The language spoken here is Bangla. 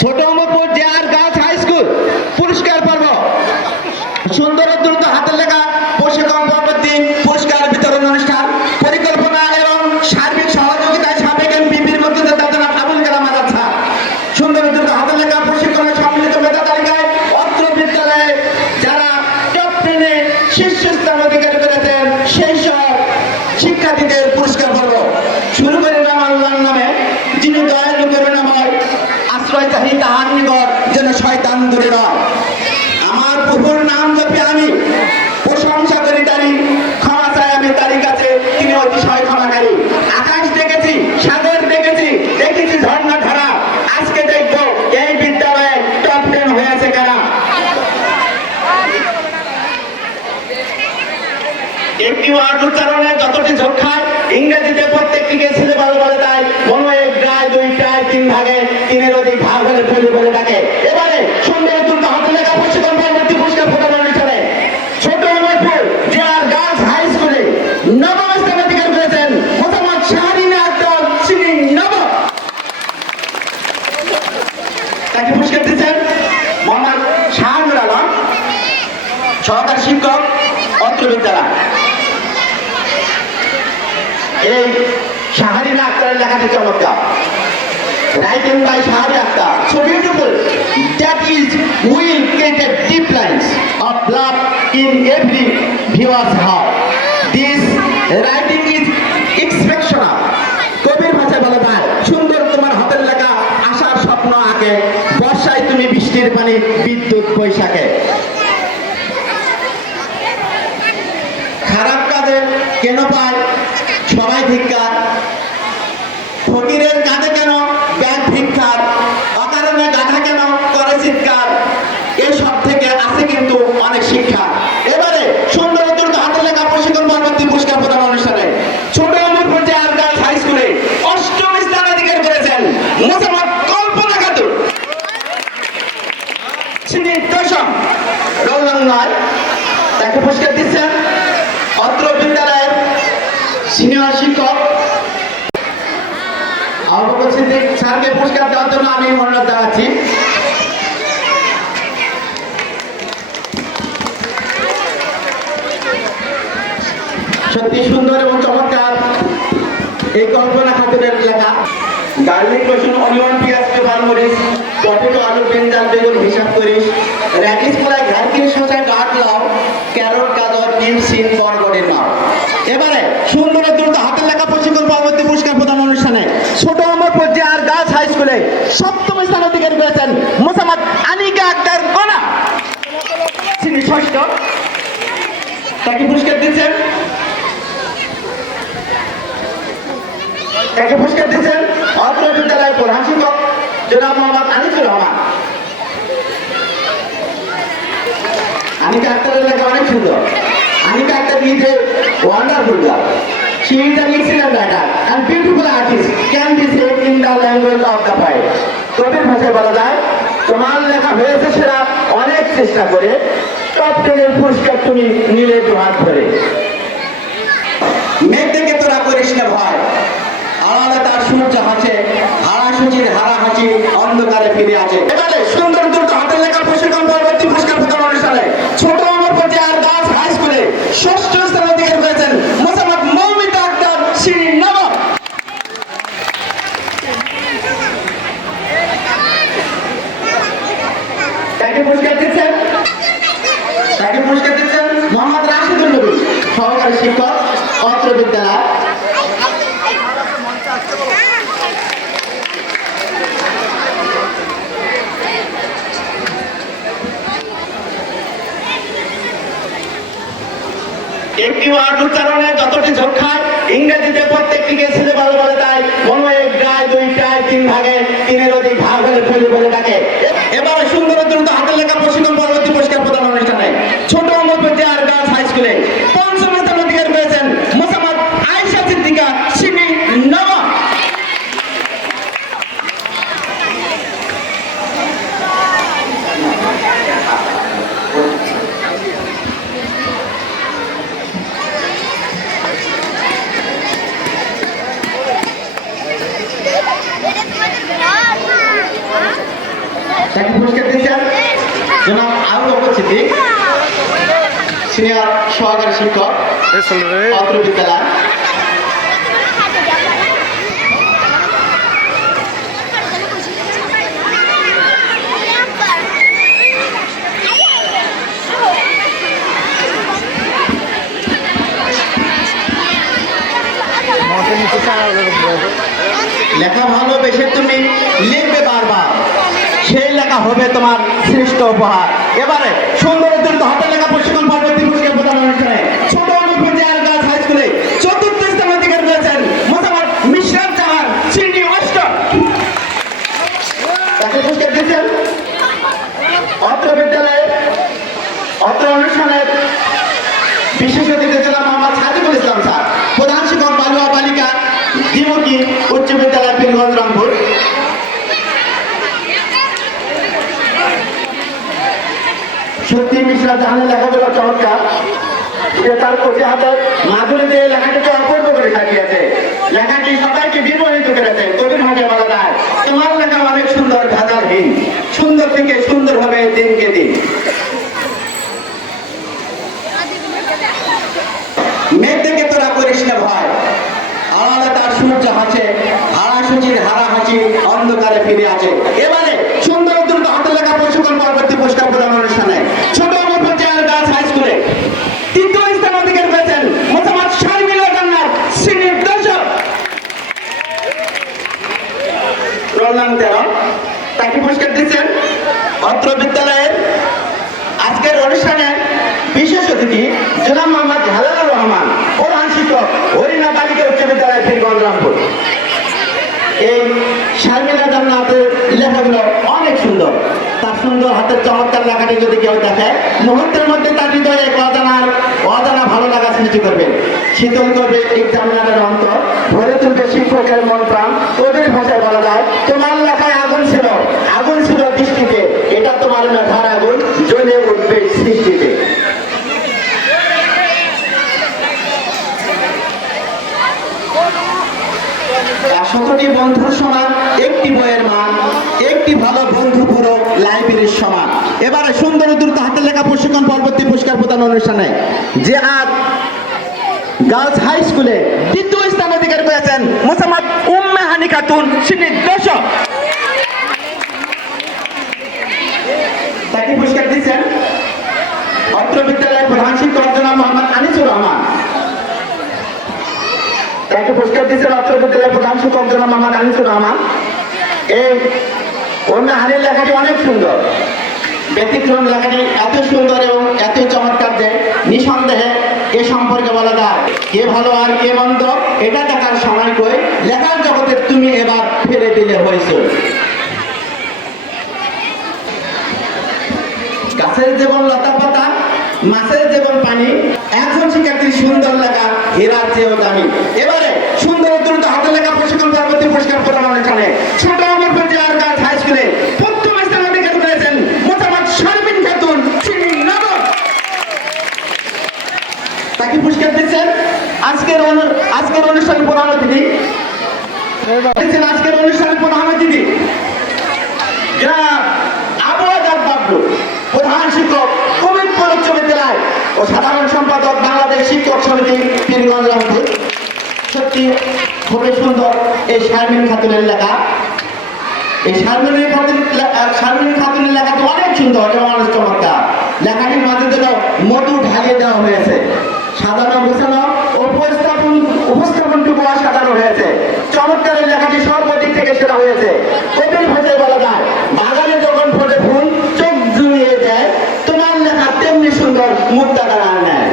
ছোট Amarpur J R girls high school পুরস্কার পর্ব সুন্দর ও দ্রুত হাতের লেখা প্রশিক্ষণ পরবর্তী পুরস্কার বিতরণ অনুষ্ঠান পরিকল্পনা এবং সার্বিক সহযোগিতায় সাবেক এমপি বীর মুক্তিযোদ্ধা জনাব আবুল কালাম আজাদ স্যার সুন্দর ও দ্রুত হাতের লেখা প্রশিক্ষণের সম্মিলিত মেধা তালিকায় অত্র বিদ্যালয়ে যারা টপ টেনে শীর্ষস্থান অধিকার করেছেন সেই সব শিক্ষার্থীদের পুরস্কার পর্ব শুরু করে রাম আল্লাহর নামে যিনি দয়ালু করুণাময় আশ্রয় চাহি তাহার নিকট যেন শয়তান দূরে রয় আমার প্রভুর নাম জপে আমি প্রশংসা করি তারি ক্ষমা চাই আমি তারই কাছে তিনি অতিশয় ক্ষমাকারী আকাশ দেখেছি সাগর দেখেছি দেখেছি ঝর্ণা ধারা আজকে দেখব এই বিদ্যালয়ে টপ টেন হয়েছে কারা একটি উচ্চারণে যতটি ঝোঁক খায় ইংরেজিতে প্রত্যেকটিকে ভালো বলে তাই মনে এক গায় দুইটায় তিন ভাগে তিনের অধিক ভাগ হলে ফেলি বলে ডাকে এবারে সুন্দর দুর্গা হাতে লেখা প্রশিক্ষণ পরবর্তী পুরস্কার প্রদান অনুষ্ঠানে ছোট অমরপুর যে আর গার্লস হাই স্কুলে নবম স্থান অধিকার করেছেন মোহাম্মদ শাহরিনা আক্তার শ্রী নব তাকে পুরস্কার দিচ্ছেন মোহাম্মদ শাহানুর আলম সহকারী শিক্ষক অত্র বিদ্যালয় এই শাহারিনা আক্তারের লেখাটি চমৎকার। Writing by Shahari Akhtar. So beautiful that is will create deep lines of love in every viewers heart this writing is exceptional কবির ভাষায় বলা যায়, সুন্দর তোমার হাতের লেখা, আশার স্বপ্ন আঁকে, বর্ষায় তুমি বৃষ্টির পানি, বিদ্যুৎ বৈশাখে। কেন পায়? সবাই ধিক্কার ফকিরের কাঁধে কেন? ব্যাগ ভিক্ষার। অকারণে গাধা কেন? করে চিৎকার। এসব থেকে আছে কিন্তু অনেক শিক্ষা। এবারে সুন্দর দ্রুত হাতে লেখা প্রশিক্ষণ পরবর্তী পুরস্কার প্রদান অনুষ্ঠানে। ছোট অমরপুর যে গার্লস হাই স্কুলে অষ্টম স্থান অধিকার করেছেন মোসাম্মদ কল্পনা খাতুন। শ্রী দশম। রোল নয়। তাকে পুরস্কার দিচ্ছেন সিনিয়র শিক্ষক। সিদ্দিক স্যারকে পুরস্কার দেওয়ার জন্য আমি অনুরোধ জানাচ্ছি। সত্যি সুন্দর এবং চমৎকার এই কল্পনা খাতুনের লেখা। গার্লিক রসুন অনিয়ন পেঁয়াজ পেপার মরিচ পটেটো আলু, বেঞ্জাল, বেগুন হিসাব করিস র্যাডিস কলাই ঘাটকির শসা গাট লাও ক্যারট, গাজর ডিম সিন বরবটির নাও এবারে সুন্দর ও দ্রুত হাতের লেখা প্রশিক্ষণ পরবর্তী পুরস্কার প্রদান অনুষ্ঠানে ছোট অমর পর্যায়ে আর গার্লস হাই স্কুলে সপ্তম স্থান অধিকারী করেছেন মোসাম্মদ আনিকা আক্তার গোনা। ষষ্ঠ। তাকে পুরস্কার দিচ্ছেন? তাকে পুরস্কার দিচ্ছেন? অত্র বিদ্যালয়ের প্রধান শিক্ষক জনাব মোহাম্মদ আনিসুর রহমান। আনিকা আক্তারের লেখা অনেক সুন্দর। Anika Akter is a wonderful girl. She is an excellent writer and beautiful artist can be said in the language of the poet. কবির ভাষায় বলা যায়, তোমার লেখা হয়েছে সেরা, অনেক চেষ্টা করে। টপ টেনের পুরস্কার তুমি নিলে তোমার ধরে। মেঘ থেকে তোরা করিস না ভয়। আড়ালে তার সূর্য হাসে, হারা সূচির হারা হাসি অন্ধকারে ফিরে আসে। এবারে সুন্দর দুটো হাতের লেখা প্রশিক্ষণ পরবর্তী পুরস্কার প্রদান অনুষ্ঠানে ছোট অমর পর্যায়ে আর গাছ হাই স্কুলে ষষ্ঠ স্থান অধিকার করেছেন মোসাম্মদ মৌমিতা আক্তার শ্রী নবাব তাকে পুরস্কার দিচ্ছেন তাকে পুরস্কার দিচ্ছেন মোহাম্মদ রাশিদুল নবী সহকারী শিক্ষক অত্র বিদ্যালয় একটি ওয়ার্ড উচ্চারণে যতটি ঝোঁক ইংরেজিতে প্রত্যেকটিকে ভালো বলে তাই মনে হয় এক গায়ে দুইটায় তিন ভাগে তিনের অধিক ভাগ হলে ফেলি বলে ডাকে এবারে সুন্দর ও দ্রুত হাতের লেখা প্রশিক্ষণ পরবর্তী পুরস্কার প্রদান অনুষ্ঠানে ছোট অমরপুর যে আর গার্লস হাই স্কুলে পঞ্চম স্থান অধিকার করেছেন মোসাম্মদ আয়েশা সিদ্দিকা সিমি নবাব Thank you. তাকে পুরস্কার দিয়েছেন জনাব বকর সিদ্দিক সিনিয়র সহকারী শিক্ষক অত্র বিদ্যালয়। লেখা ভালোবেসে তুমি লিখবে বারবার। সেই লেখা হবে তোমার শ্রেষ্ঠ উপহার। এবারে সুন্দর দ্রুত হাতে লেখা প্রশিক্ষণ পুরস্কার প্রদান অনুষ্ঠানে চতুর্থ অধিকার বিশেষ অতিথি ছিলেন মোহাম্মদ সাদিকুল ইসলাম স্যার। প্রধান শিক্ষক বালুয়া বালিকা, দ্বিমুখী উচ্চ বিদ্যালয় পীরগঞ্জ রংপুর সত্যি মিশ্রা জাহানের লেখাগুলো চমৎকার। যে তার কচি হাতের মাধুরী লেখাটিকে অপূর্ব করে লেখাটি সবাইকে বিমোহিত করেছে কবির ভাগে বলা যায় তোমার লেখা অনেক সুন্দর ভেজালহীন সুন্দর থেকে সুন্দরভাবে দিনকে দিন মেঘ থেকে তোরা করিস না ভয় আড়ালে তার সূর্য হাসে হারা সূচির হারা হাসি অন্ধকারে ফিরে আছে এবারে সুন্দর দ্রুত হাতে লেখা প্রশিক্ষণ পরবর্তী পুরস্কার প্রদান অনুষ্ঠানে ছোট অমর পর্যায়ের গাছ হাই স্কুলে তৃতীয় স্থান অধিকার করেছেন মোসাম্মদ শারমিলা জান্নাত শ্রেণির দর্শক রোল নাম তেরো তাকে পুরস্কার দিচ্ছেন অত্র বিদ্যালয়ের আজকের বিশেষ অতিথি মোহাম্মদ হালালুর রহমান, প্রধান শিক্ষক বালিকা উচ্চ বিদ্যালয় এই লেখাগুলো অনেক সুন্দর। তার সুন্দর হাতের চমৎকার লেখাটি যদি কেউ দেখে, মুহূর্তের মধ্যে তার হৃদয়ে এক অজানার, অজানা ভালো লাগা সৃষ্টি করবে। শীতল করবে অন্তর, ভরে তুলবে শিক্ষকের মন প্রাণ। ওদের ভাষায় বলা যায়, তোমার লেখায় আগুন ছিল আগুন ছিল দৃষ্টিতে এটা তোমার মেধার আগুন জ্বলে উঠবে সৃষ্টিতে। শতটি বন্ধুর সমান, একটি বইয়ের মান, একটি ভালো বন্ধু পুরো লাইব্রেরির সমান। এবারে সুন্দর দ্রুত হাতে লেখা প্রশিক্ষণ পরবর্তী পুরস্কার প্রদান অনুষ্ঠানে যে আজ গার্লস হাই স্কুলে দ্বিতীয় স্থান অধিকার করেছেন মোসাম্মদ উম্মে হানি খাতুন শ্রী দর্শক। তাকে পুরস্কার দিচ্ছেন অত্র বিদ্যালয়ের প্রধান শিক্ষক জনাব মোহাম্মদ আনিসুর রহমান। তাকে পুরস্কার দিচ্ছেন অত্র বিদ্যালয়ের প্রধান শিক্ষক জনাব মোহাম্মদ আনিসুর রহমান। এই অন্য হানির লেখাটি অনেক সুন্দর। ব্যতিক্রম লেখাটি এত সুন্দর এবং এত চমৎকার যে নিঃসন্দেহে এ সম্পর্কে বলা যায়, কে ভালো আর কে মন্দ, এটা দেখার সময় কই? লেখার জগতে তুমি এবার ফেলে দিলে হয়েছে। গাছের যেমন লতা পাতা, মাছের যেমন পানি, এখন শিক্ষার্থীর সুন্দর লেখা হেরার চেয়েও দামি। এবারে সুন্দর দ্রুত হাতে লেখা প্রশিক্ষণ পরবর্তী পুরস্কার প্রদান অনুষ্ঠানে ছোট আমার গাছ হাই স্কুলে প্রথম স্থান অধিকার করেছেন খাতুন তাকে পুরস্কার দিচ্ছেন? আজকের আজকের অনুষ্ঠানের প্রধান অতিথি? আজকের অনুষ্ঠানের প্রধান অতিথি। প্রধান শিক্ষক কবিরপুর উচ্চ বিদ্যালয় ও সাধারণ সম্পাদক বাংলাদেশ শিক্ষক সমিতি পীরগঞ্জ রংপুর সত্যি খুবই সুন্দর এই শারমিন খাতুনের লেখা। এই শারমিনের খাতুন শারমিন খাতুনের লেখাটি অনেক সুন্দর এবং অনেক চমৎকার। লেখাটির মাঝে যেন মধু ঢালিয়ে দেওয়া হয়েছে। সাধারণ গোছানো উপস্থাপন উপস্থাপনটুকু অসাধারণ হয়েছে। চমৎকার লেখাটি সর্বদিক থেকে সেরা হয়েছে। কবির ভাষায় বলা যায় তোর মুখ টাকা নেয়